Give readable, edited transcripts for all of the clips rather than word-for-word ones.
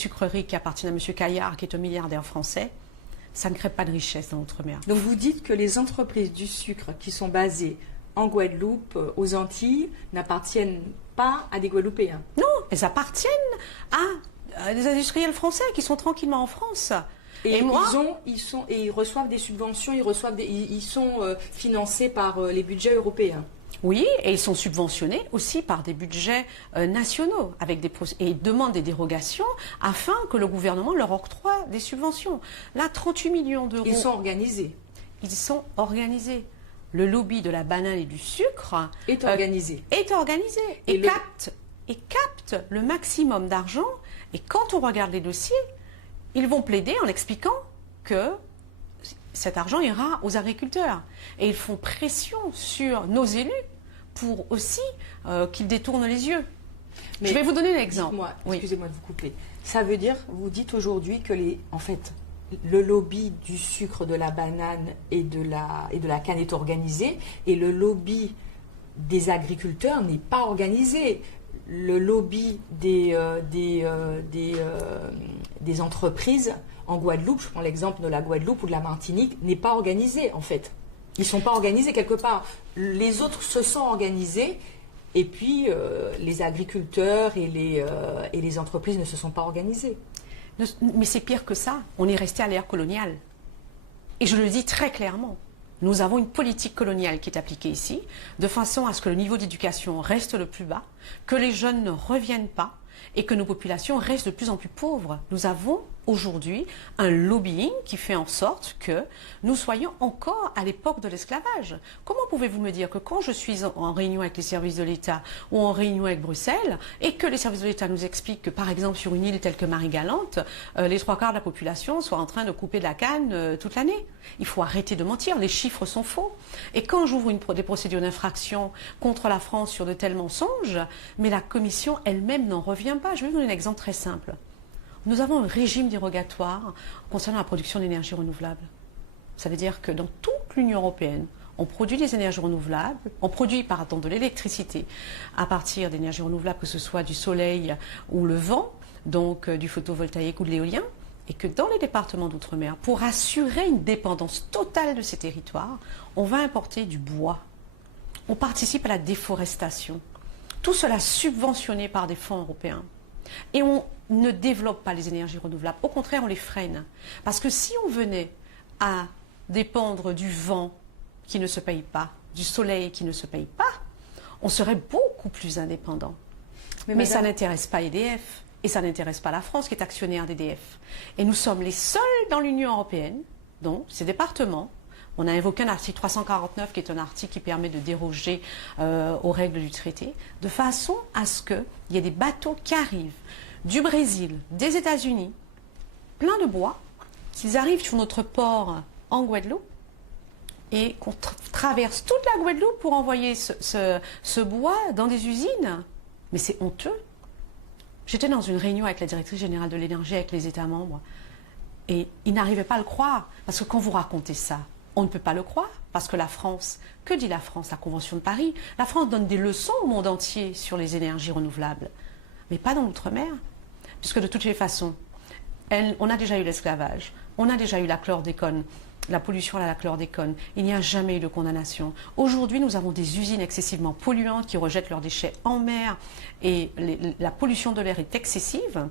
sucreries qui appartiennent à M. Caillard, qui est un milliardaire français, ça ne crée pas de richesse dans l'outre-mer. Donc vous dites que les entreprises du sucre qui sont basées en Guadeloupe, aux Antilles, n'appartiennent pas à des Guadeloupéens? Non, elles appartiennent à des industriels français qui sont tranquillement en France. Et ils reçoivent des subventions, ils sont financés par les budgets européens. Oui, et ils sont subventionnés aussi par des budgets nationaux et ils demandent des dérogations afin que le gouvernement leur octroie des subventions. Là, 38 millions d'euros. Ils sont organisés. Ils sont organisés. Le lobby de la banane et du sucre est organisé. Et capte le maximum d'argent. Et quand on regarde les dossiers, ils vont plaider en expliquant que cet argent ira aux agriculteurs. Et ils font pression sur nos élus pour aussi qu'ils détournent les yeux. Mais je vais vous donner un exemple. Excusez-moi de vous couper. Ça veut dire, vous dites aujourd'hui que en fait, le lobby du sucre, de la banane et de la canne est organisé, et le lobby des agriculteurs n'est pas organisé. Le lobby des entreprises en Guadeloupe, je prends l'exemple de la Guadeloupe ou de la Martinique, n'est pas organisé en fait. Ils ne sont pas organisés quelque part. Les autres se sont organisés, et puis les agriculteurs et les entreprises ne se sont pas organisés. Mais c'est pire que ça. On est resté à l'ère coloniale. Et je le dis très clairement. Nous avons une politique coloniale qui est appliquée ici, de façon à ce que le niveau d'éducation reste le plus bas, que les jeunes ne reviennent pas et que nos populations restent de plus en plus pauvres. Nous avons aujourd'hui un lobbying qui fait en sorte que nous soyons encore à l'époque de l'esclavage. Comment pouvez-vous me dire que quand je suis en réunion avec les services de l'État ou en réunion avec Bruxelles et que les services de l'État nous expliquent que par exemple sur une île telle que Marie-Galante, les 3/4 de la population soient en train de couper de la canne toute l'année? Il faut arrêter de mentir, les chiffres sont faux. Et quand j'ouvre des procédures d'infraction contre la France sur de tels mensonges, mais la Commission elle-même n'en revient pas. Je vais vous donner un exemple très simple. Nous avons un régime dérogatoire concernant la production d'énergie renouvelable. Ça veut dire que dans toute l'Union européenne, on produit des énergies renouvelables, on produit de l'électricité à partir d'énergies renouvelables, que ce soit du soleil ou le vent, donc du photovoltaïque ou de l'éolien, et que dans les départements d'outre-mer, pour assurer une dépendance totale de ces territoires, on va importer du bois. On participe à la déforestation. Tout cela subventionné par des fonds européens. Et on ne développe pas les énergies renouvelables. Au contraire, on les freine. Parce que si on venait à dépendre du vent qui ne se paye pas, du soleil qui ne se paye pas, on serait beaucoup plus indépendant. Mais ça n'intéresse pas EDF. Et ça n'intéresse pas la France qui est actionnaire d'EDF. Et nous sommes les seuls dans l'Union européenne, donc ces départements. On a invoqué un article 349 qui est un article qui permet de déroger aux règles du traité, de façon à ce qu'il y ait des bateaux qui arrivent du Brésil, des États-Unis, plein de bois, qu'ils arrivent sur notre port en Guadeloupe et qu'on traverse toute la Guadeloupe pour envoyer ce bois dans des usines. Mais c'est honteux. J'étais dans une réunion avec la directrice générale de l'énergie, avec les États membres, et ils n'arrivaient pas à le croire. Parce que quand vous racontez ça, on ne peut pas le croire, parce que la France, que dit la France? La Convention de Paris. La France donne des leçons au monde entier sur les énergies renouvelables, mais pas dans l'outre-mer, puisque de toutes les façons, on a déjà eu l'esclavage, on a déjà eu la chlordécone, la pollution à la chlordécone, il n'y a jamais eu de condamnation. Aujourd'hui, nous avons des usines excessivement polluantes qui rejettent leurs déchets en mer et la pollution de l'air est excessive.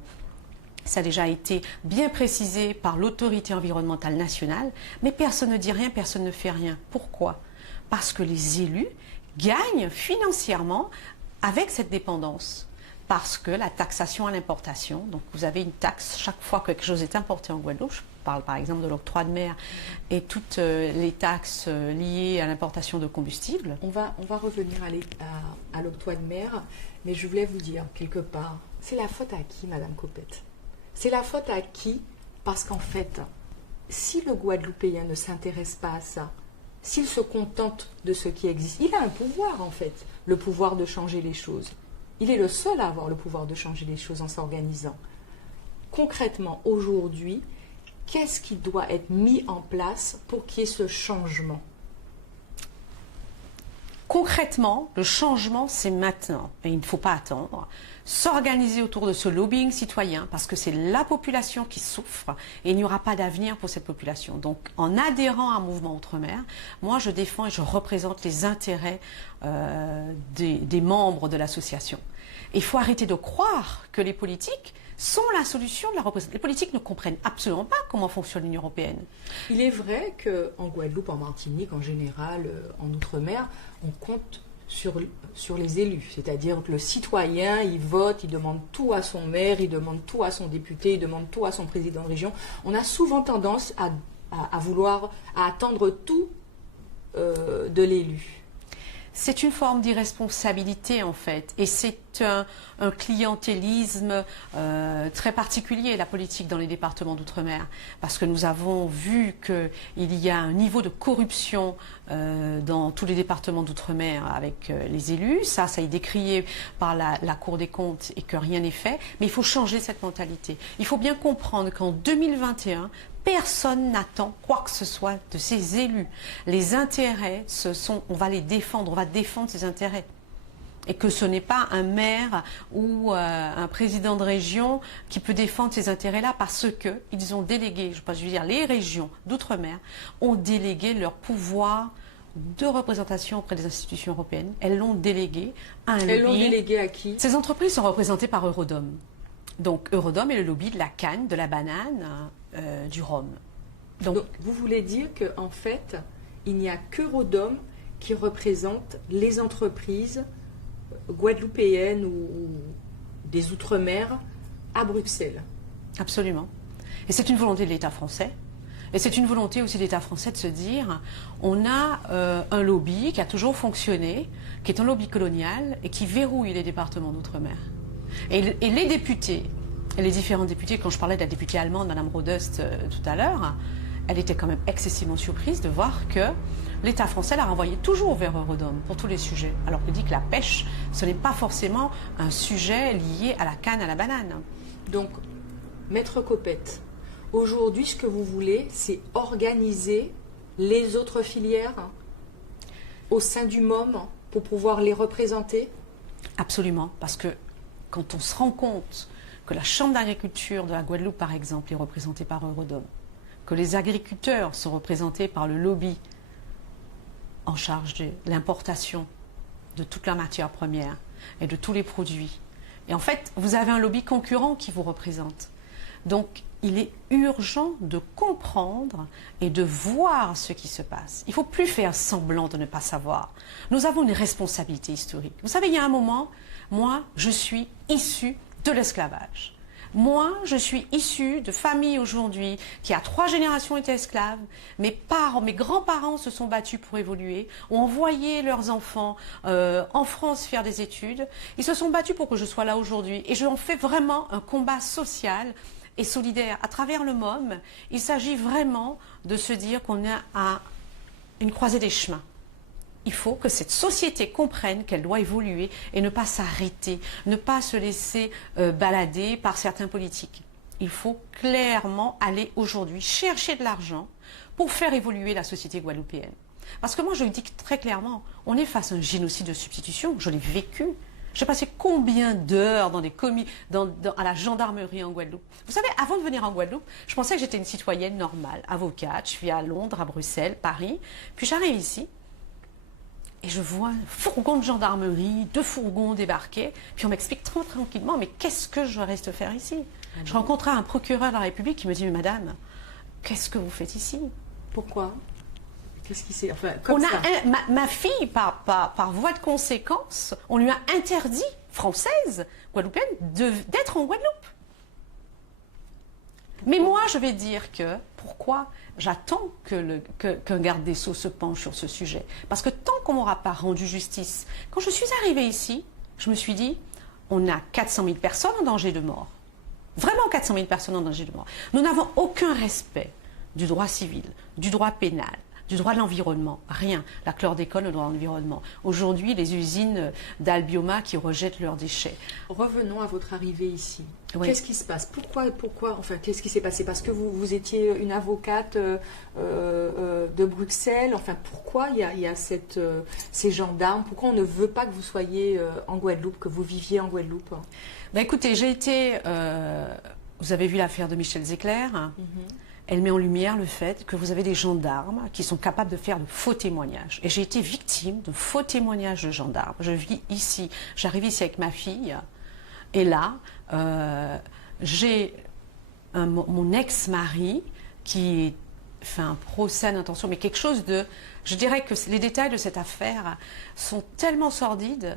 Ça a déjà été bien précisé par l'autorité environnementale nationale, mais personne ne dit rien, personne ne fait rien. Pourquoi? Parce que les élus gagnent financièrement avec cette dépendance. Parce que la taxation à l'importation, donc vous avez une taxe chaque fois que quelque chose est importé en Guadeloupe, je parle par exemple de l'octroi de mer et toutes les taxes liées à l'importation de combustibles. On va revenir à l'octroi de mer, mais je voulais vous dire quelque part, c'est la faute à qui, Madame Copette? C'est la faute à qui? Parce qu'en fait, si le Guadeloupéen ne s'intéresse pas à ça, s'il se contente de ce qui existe, il a un pouvoir en fait, le pouvoir de changer les choses. Il est le seul à avoir le pouvoir de changer les choses en s'organisant. Concrètement, aujourd'hui, qu'est-ce qui doit être mis en place pour qu'il y ait ce changement? Concrètement, le changement, c'est maintenant. Et il ne faut pas attendre. S'organiser autour de ce lobbying citoyen, parce que c'est la population qui souffre et il n'y aura pas d'avenir pour cette population. Donc, en adhérant à un mouvement Outre-mer, moi, je défends et je représente les intérêts des membres de l'association. Il faut arrêter de croire que les politiques sont la solution de la représentation. Les politiques ne comprennent absolument pas comment fonctionne l'Union européenne. Il est vrai qu'en Guadeloupe, en Martinique, en général, en Outre-mer, on compte sur les élus. C'est-à-dire que le citoyen, il vote, il demande tout à son maire, il demande tout à son député, il demande tout à son président de région. On a souvent tendance à vouloir, à attendre tout de l'élu. C'est une forme d'irresponsabilité en fait, et c'est un clientélisme très particulier, la politique dans les départements d'outre-mer, parce que nous avons vu qu'il y a un niveau de corruption dans tous les départements d'outre-mer avec les élus, ça est décrié par la Cour des comptes et que rien n'est fait, mais il faut changer cette mentalité. Il faut bien comprendre qu'en 2021, personne n'attend quoi que ce soit de ces élus. Les intérêts, on va les défendre, on va défendre ces intérêts. Et que ce n'est pas un maire ou un président de région qui peut défendre ces intérêts-là parce qu'ils ont délégué, je veux dire, les régions d'outre-mer ont délégué leur pouvoir de représentation auprès des institutions européennes. Elles l'ont délégué à un lobby. Elles l'ont délégué à qui? Ces entreprises sont représentées par Eurodom. Donc Eurodom est le lobby de la canne, de la banane, du rhum. Donc vous voulez dire qu'en fait, il n'y a qu'Eurodom qui représente les entreprises guadeloupéennes ou des Outre-mer à Bruxelles? Absolument. Et c'est une volonté de l'État français. Et c'est une volonté aussi de l'État français de se dire, on a un lobby qui a toujours fonctionné, qui est un lobby colonial et qui verrouille les départements d'outre-mer. Et les députés, et les différents députés, quand je parlais de la députée allemande, Madame Rodust, tout à l'heure, elle était quand même excessivement surprise de voir que l'État français la renvoyait toujours vers Eurodom pour tous les sujets. Alors qu'il dit que la pêche, ce n'est pas forcément un sujet lié à la canne, à la banane. Donc, Maître Copette, aujourd'hui, ce que vous voulez, c'est organiser les autres filières au sein du MOM pour pouvoir les représenter? Absolument, parce que quand on se rend compte que la Chambre d'agriculture de la Guadeloupe, par exemple, est représentée par Eurodom, que les agriculteurs sont représentés par le lobby en charge de l'importation de toute la matière première et de tous les produits. Et en fait, vous avez un lobby concurrent qui vous représente. Donc, il est urgent de comprendre et de voir ce qui se passe. Il ne faut plus faire semblant de ne pas savoir. Nous avons une responsabilité historique. Vous savez, il y a un moment, moi, je suis issue de l'esclavage. Moi, je suis issue de familles aujourd'hui qui, à 3 générations, étaient esclaves. Mes parents, mes grands-parents se sont battus pour évoluer, ont envoyé leurs enfants en France faire des études. Ils se sont battus pour que je sois là aujourd'hui. Et j'en fais vraiment un combat social et solidaire. À travers le MOM, il s'agit vraiment de se dire qu'on est à une croisée des chemins. Il faut que cette société comprenne qu'elle doit évoluer et ne pas s'arrêter, ne pas se laisser balader par certains politiques. Il faut clairement aller aujourd'hui chercher de l'argent pour faire évoluer la société guadeloupéenne. Parce que moi, je le dis très clairement, on est face à un génocide de substitution, je l'ai vécu. J'ai passé combien d'heures dans des à la gendarmerie en Guadeloupe. Vous savez, avant de venir en Guadeloupe, je pensais que j'étais une citoyenne normale, avocate. Je vis à Londres, à Bruxelles, Paris. Puis j'arrive ici et je vois un fourgon de gendarmerie, 2 fourgons débarqués. Puis on m'explique tranquillement, mais qu'est-ce que je reste faire ici? Je rencontrais un procureur de la République qui me dit, mais madame, qu'est-ce que vous faites ici? Pourquoi? Qu'est-ce qui s'est... Enfin, comme ça. Ma fille, par voie de conséquence, on lui a interdit, française, guadeloupéenne, d'être en Guadeloupe. Mais moi, je vais dire que, pourquoi j'attends qu'un garde des Sceaux se penche sur ce sujet? Parce que tant qu'on n'aura pas rendu justice, quand je suis arrivée ici, je me suis dit, on a 400 000 personnes en danger de mort. Vraiment 400 000 personnes en danger de mort. Nous n'avons aucun respect du droit civil, du droit pénal, du droit de l'environnement. Rien. La chlordécone, le droit de l'environnement. Aujourd'hui, les usines d'Albioma qui rejettent leurs déchets. Revenons à votre arrivée ici. Oui. Qu'est-ce qui se passe? Pourquoi, enfin, qu'est-ce qui s'est passé? Parce que vous étiez une avocate de Bruxelles. Enfin, pourquoi il y a ces gendarmes? Pourquoi on ne veut pas que vous soyez en Guadeloupe, que vous viviez en Guadeloupe? Ben écoutez, j'ai été... vous avez vu l'affaire de Michel Zecler. Elle met en lumière le fait que vous avez des gendarmes qui sont capables de faire de faux témoignages. Et j'ai été victime de faux témoignages de gendarmes. Je vis ici, j'arrive ici avec ma fille, et là, j'ai mon ex-mari qui fait un procès d'intention, mais quelque chose de... Je dirais que les détails de cette affaire sont tellement sordides.